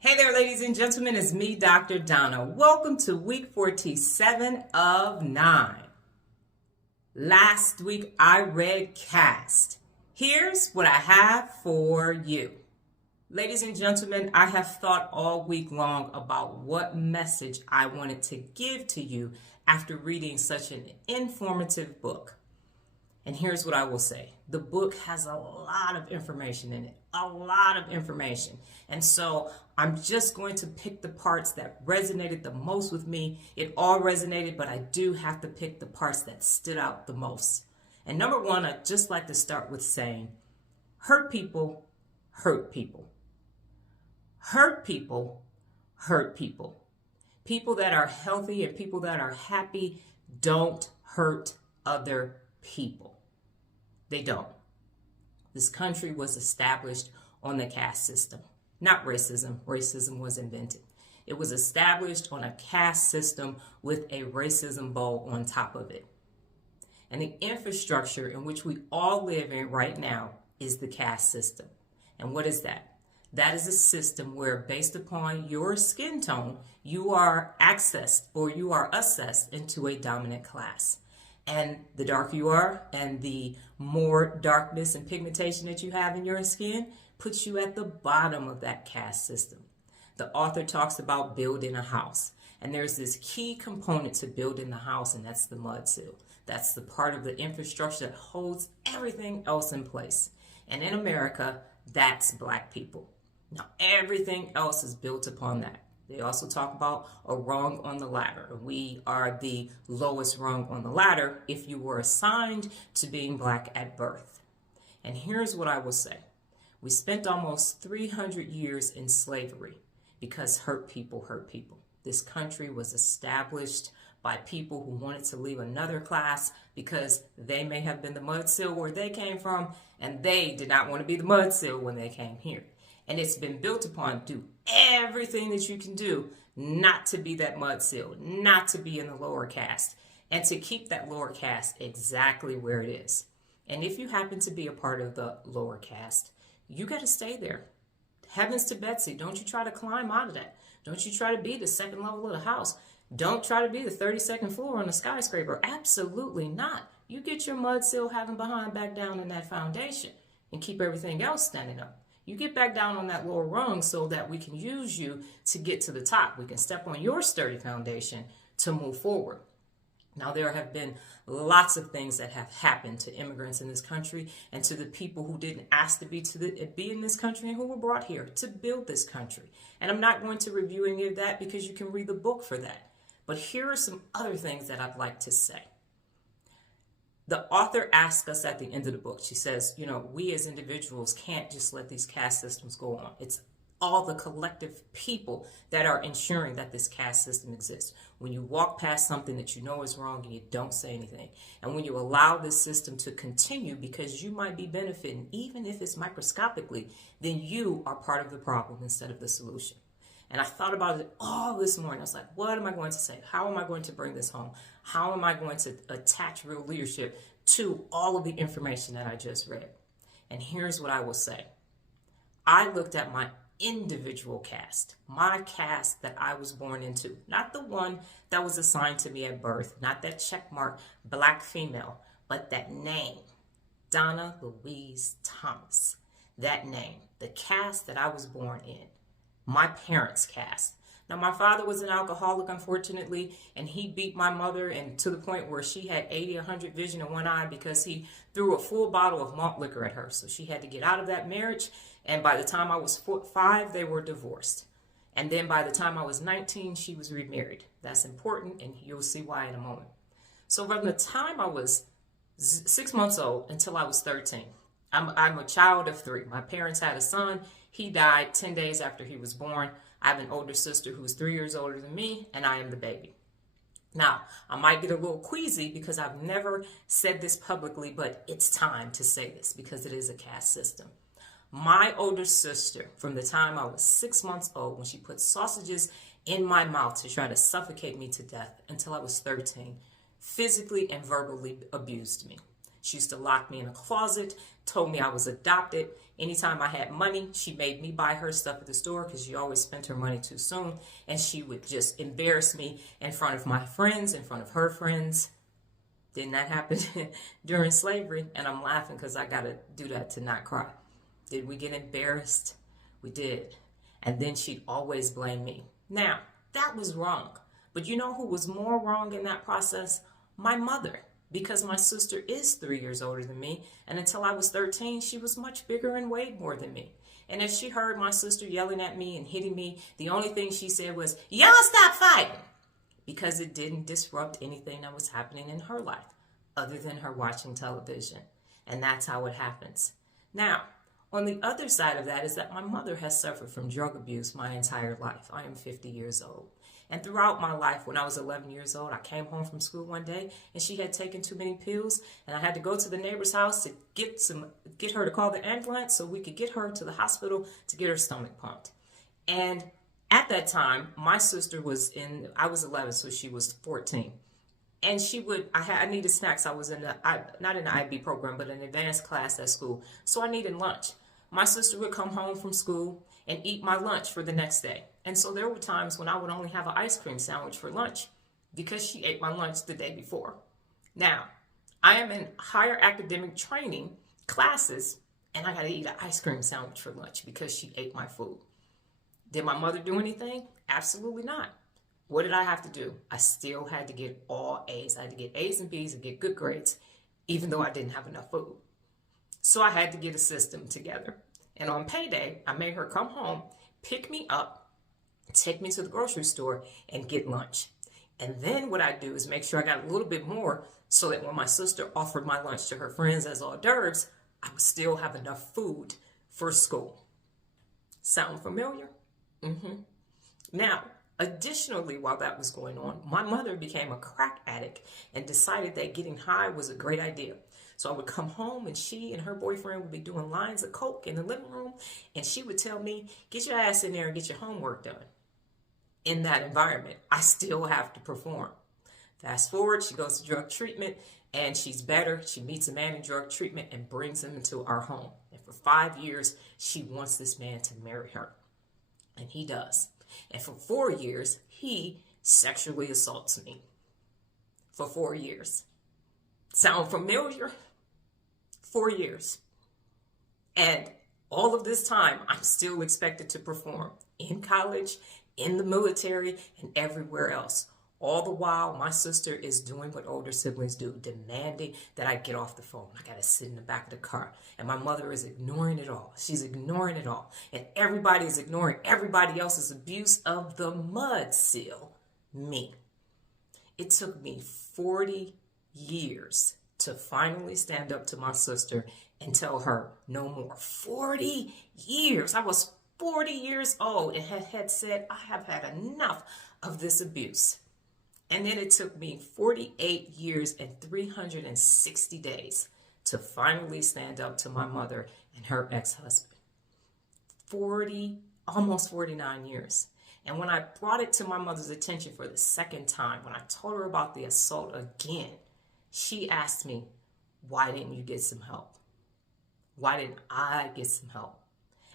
Hey there, ladies and gentlemen, it's me, Dr. Donna. Welcome to week 47 of 9. Last week, I read Caste. Here's what I have for you. Ladies and gentlemen, I have thought all week long about what message I wanted to give to you after reading such an informative book. And here's what I will say. The book has a lot of information in it, a lot of information. And so I'm just going to pick the parts that resonated the most with me. It all resonated, but I do have to pick the parts that stood out the most. And number one, I'd just like to start with saying, hurt people, hurt people. Hurt people, hurt people. People that are healthy and people that are happy don't hurt other people. They don't. This country was established on the caste system, not racism. Racism was invented. It was established on a caste system with a racism bow on top of it. And the infrastructure in which we all live in right now is the caste system. And what is that? That is a system where, based upon your skin tone, you are accessed or you are assessed into a dominant class. And the darker you are and the more darkness and pigmentation that you have in your skin puts you at the bottom of that caste system. The author talks about building a house. And there's this key component to building the house, and that's the mud sill. That's the part of the infrastructure that holds everything else in place. And in America, that's Black people. Now, everything else is built upon that. They also talk about a rung on the ladder. We are the lowest rung on the ladder if you were assigned to being Black at birth. And here's what I will say. We spent almost 300 years in slavery because hurt people hurt people. This country was established by people who wanted to leave another class because they may have been the mudsill where they came from, and they did not want to be the mudsill when they came here. And it's been built upon, do everything that you can do not to be that mudsill, not to be in the lower caste, and to keep that lower caste exactly where it is. And if you happen to be a part of the lower caste, you got to stay there. Heavens to Betsy, don't you try to climb out of that. Don't you try to be the second level of the house. Don't try to be the 32nd floor on the skyscraper. Absolutely not. You get your mudsill having behind back down in that foundation and keep everything else standing up. You get back down on that lower rung so that we can use you to get to the top. We can step on your sturdy foundation to move forward. Now, there have been lots of things that have happened to immigrants in this country and to the people who didn't ask to be in this country and who were brought here to build this country. And I'm not going to review any of that because you can read the book for that. But here are some other things that I'd like to say. The author asks us at the end of the book, she says, we as individuals can't just let these caste systems go on. It's all the collective people that are ensuring that this caste system exists. When you walk past something that you know is wrong and you don't say anything, and when you allow this system to continue because you might be benefiting, even if it's microscopically, then you are part of the problem instead of the solution. And I thought about it all this morning. I was like, what am I going to say? How am I going to bring this home? How am I going to attach real leadership to all of the information that I just read? And here's what I will say. I looked at my individual caste, my caste that I was born into, not the one that was assigned to me at birth, not that checkmark Black female, but that name, Donna Louise Thomas, that name, the caste that I was born in. My parents' caste. Now, my father was an alcoholic, unfortunately, and he beat my mother and to the point where she had 80, 100 vision in one eye because he threw a full bottle of malt liquor at her. So she had to get out of that marriage. And by the time I was 5, they were divorced. And then by the time I was 19, she was remarried. That's important, and you'll see why in a moment. So from the time I was 6 months old until I was 13, I'm a child of 3. My parents had a son. He died 10 days after he was born. I have an older sister who's 3 years older than me, and I am the baby. Now, I might get a little queasy because I've never said this publicly, but it's time to say this because it is a caste system. My older sister, from the time I was 6 months old, when she put sausages in my mouth to try to suffocate me to death until I was 13, physically and verbally abused me. She used to lock me in a closet, told me I was adopted, Anytime I had money, she made me buy her stuff at the store because she always spent her money too soon. And she would just embarrass me in front of my friends, in front of her friends. Didn't that happen during slavery? And I'm laughing because I got to do that to not cry. Did we get embarrassed? We did. And then she'd always blame me. Now, that was wrong. But you know who was more wrong in that process? My mother. Because my sister is 3 years older than me. And until I was 13, she was much bigger and weighed more than me. And if she heard my sister yelling at me and hitting me, the only thing she said was, "Y'all stop fighting." Because it didn't disrupt anything that was happening in her life other than her watching television. And that's how it happens. Now, on the other side of that is that my mother has suffered from drug abuse my entire life. I am 50 years old. And throughout my life, when I was 11 years old, I came home from school one day and she had taken too many pills, and I had to go to the neighbor's house to get her to call the ambulance so we could get her to the hospital to get her stomach pumped. And at that time, my sister I was 11, so she was 14. And I needed snacks. I was not in the IB program, but an advanced class at school. So I needed lunch. My sister would come home from school and eat my lunch for the next day. And so there were times when I would only have an ice cream sandwich for lunch because she ate my lunch the day before. Now, I am in higher academic training classes, and I got to eat an ice cream sandwich for lunch because she ate my food. Did my mother do anything? Absolutely not. What did I have to do? I still had to get all A's. I had to get A's and B's and get good grades, even though I didn't have enough food. So I had to get a system together. And on payday, I made her come home, pick me up, take me to the grocery store, and get lunch. And then what I do is make sure I got a little bit more so that when my sister offered my lunch to her friends as hors d'oeuvres, I would still have enough food for school. Sound familiar? Now, additionally, while that was going on, my mother became a crack addict and decided that getting high was a great idea. So I would come home and she and her boyfriend would be doing lines of coke in the living room, and she would tell me, "Get your ass in there and get your homework done." In that environment, I still have to perform. Fast forward, she goes to drug treatment and she's better. She meets a man in drug treatment and brings him into our home. And for 5 years, she wants this man to marry her. And he does. And for 4 years, he sexually assaults me. For 4 years. Sound familiar? 4 years. And all of this time, I'm still expected to perform in college, in the military, and everywhere else. All the while, my sister is doing what older siblings do, demanding that I get off the phone. I gotta sit in the back of the car. And my mother is ignoring it all. She's ignoring it all. And everybody is ignoring everybody else's abuse of the mud seal, me. It took me 40 years to finally stand up to my sister and tell her no more. 40 years. I was 40 years old and had said, I have had enough of this abuse. And then it took me 48 years and 360 days to finally stand up to my mother and her ex-husband. Almost 49 years. And when I brought it to my mother's attention for the second time, when I told her about the assault again, she asked me, "Why didn't you get some help? Why didn't I get some help?"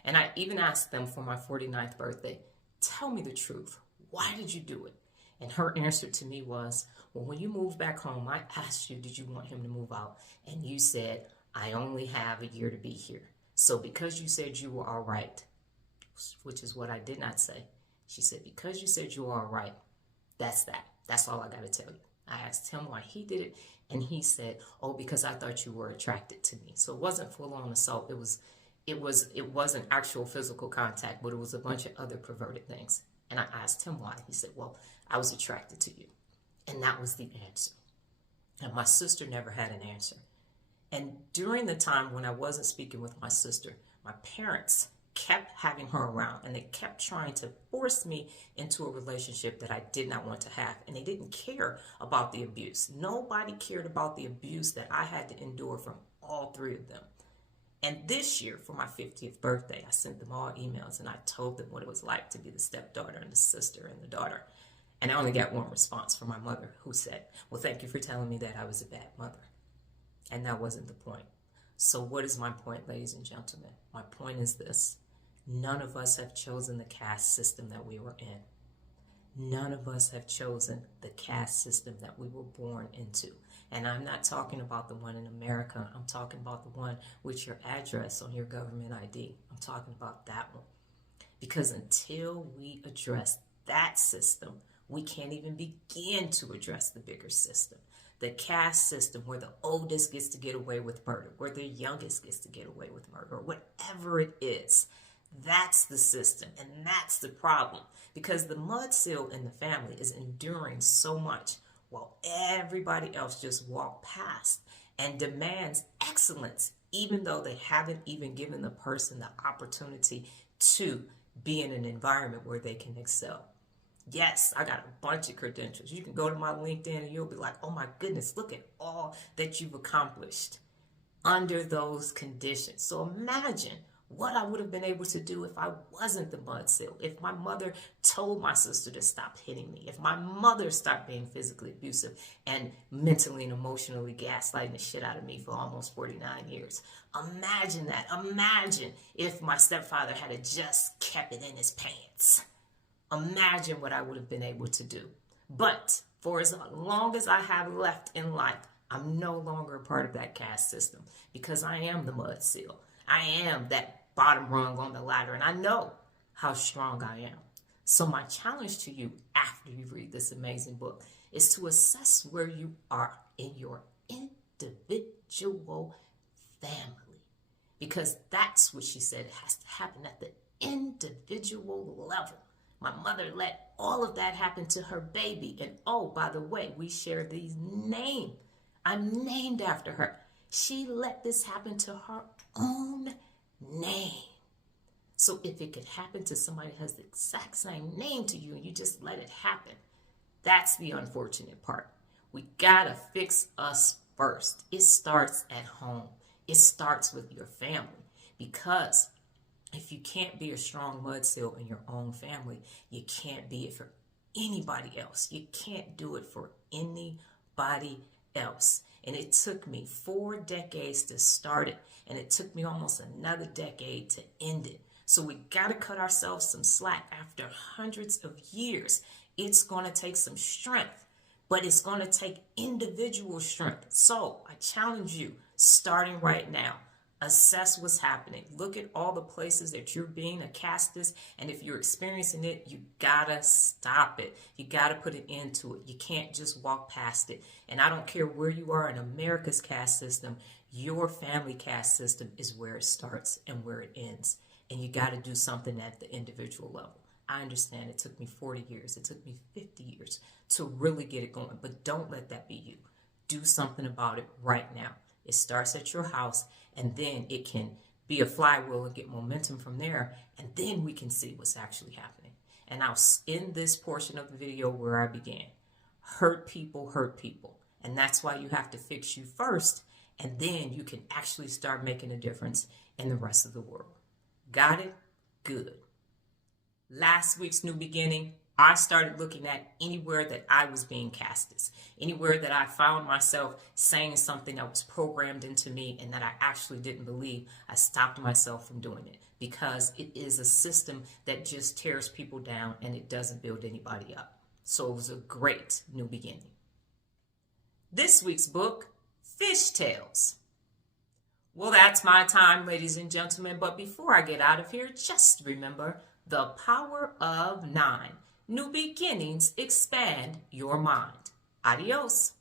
And I even asked them for my 49th birthday, "Tell me the truth. Why did you do it?" And her answer to me was, "Well, when you moved back home, I asked you, did you want him to move out? And you said, I only have a year to be here. So because you said you were all right," which is what I did not say. She said, "Because you said you were all right, that's that. That's all I got to tell you." I asked him why he did it, and he said, "Oh, because I thought you were attracted to me." So it wasn't full-on assault. It wasn't actual physical contact, but it was a bunch of other perverted things. And I asked him why. He said, "Well, I was attracted to you." And that was the answer. And my sister never had an answer. And during the time when I wasn't speaking with my sister, my parents kept having her around, and they kept trying to force me into a relationship that I did not want to have. And they didn't care about the abuse. Nobody cared about the abuse that I had to endure from all three of them. And this year, for my 50th birthday, I sent them all emails and I told them what it was like to be the stepdaughter and the sister and the daughter. And I only got one response from my mother, who said, "Well, thank you for telling me that I was a bad mother." And that wasn't the point. So what is my point, ladies and gentlemen? My point is this. None of us have chosen the caste system that we were in. None of us have chosen the caste system that we were born into. And I'm not talking about the one in America. I'm talking about the one with your address on your government ID. I'm talking about that one. Because until we address that system, we can't even begin to address the bigger system. The caste system, where the oldest gets to get away with murder, where the youngest gets to get away with murder, whatever it is. That's the system, and that's the problem, because the mud seal in the family is enduring so much while everybody else just walk past and demands excellence, even though they haven't even given the person the opportunity to be in an environment where they can excel. Yes, I got a bunch of credentials. You can go to my LinkedIn and you'll be like, oh my goodness, look at all that you've accomplished under those conditions. So imagine what I would have been able to do if I wasn't the mud seal, if my mother told my sister to stop hitting me, if my mother stopped being physically abusive and mentally and emotionally gaslighting the shit out of me for almost 49 years. Imagine that. Imagine if my stepfather had just kept it in his pants. Imagine what I would have been able to do. But for as long as I have left in life, I'm no longer a part of that caste system, because I am the mud seal. I am that bottom rung on the ladder, and I know how strong I am. So my challenge to you after you read this amazing book is to assess where you are in your individual family, because that's what she said has to happen at the individual level. My mother let all of that happen to her baby. And oh, by the way, we share these names. I'm named after her. She let this happen to her own name. So if it could happen to somebody who has the exact same name to you and you just let it happen, that's the unfortunate part. We gotta fix us first. It starts at home. It starts with your family, because if you can't be a strong mud seal in your own family, you can't be it for anybody else. You can't do it for anybody else. And it took me 4 decades to start it, and it took me almost another decade to end it. So we got to cut ourselves some slack after hundreds of years. It's going to take some strength, but it's going to take individual strength. So I challenge you, starting right now, assess what's happening. Look at all the places that you're being a castist, and if you're experiencing it, you gotta stop it. You gotta put an end to it. You can't just walk past it. And I don't care where you are in America's caste system, your family caste system is where it starts and where it ends. And you gotta do something at the individual level. I understand it took me 40 years, it took me 50 years to really get it going, but don't let that be you. Do something about it right now. It starts at your house, and then it can be a flywheel and get momentum from there, and then we can see what's actually happening. And I'll end this portion of the video where I began. Hurt people, and that's why you have to fix you first, and then you can actually start making a difference in the rest of the world. Got it? Good. Last week's new beginning, I started looking at anywhere that I was being castist, anywhere that I found myself saying something that was programmed into me and that I actually didn't believe. I stopped myself from doing it, because it is a system that just tears people down and it doesn't build anybody up. So it was a great new beginning. This week's book, Fish Tales. Well, that's my time, ladies and gentlemen. But before I get out of here, just remember the power of 9. New beginnings expand your mind. Adios.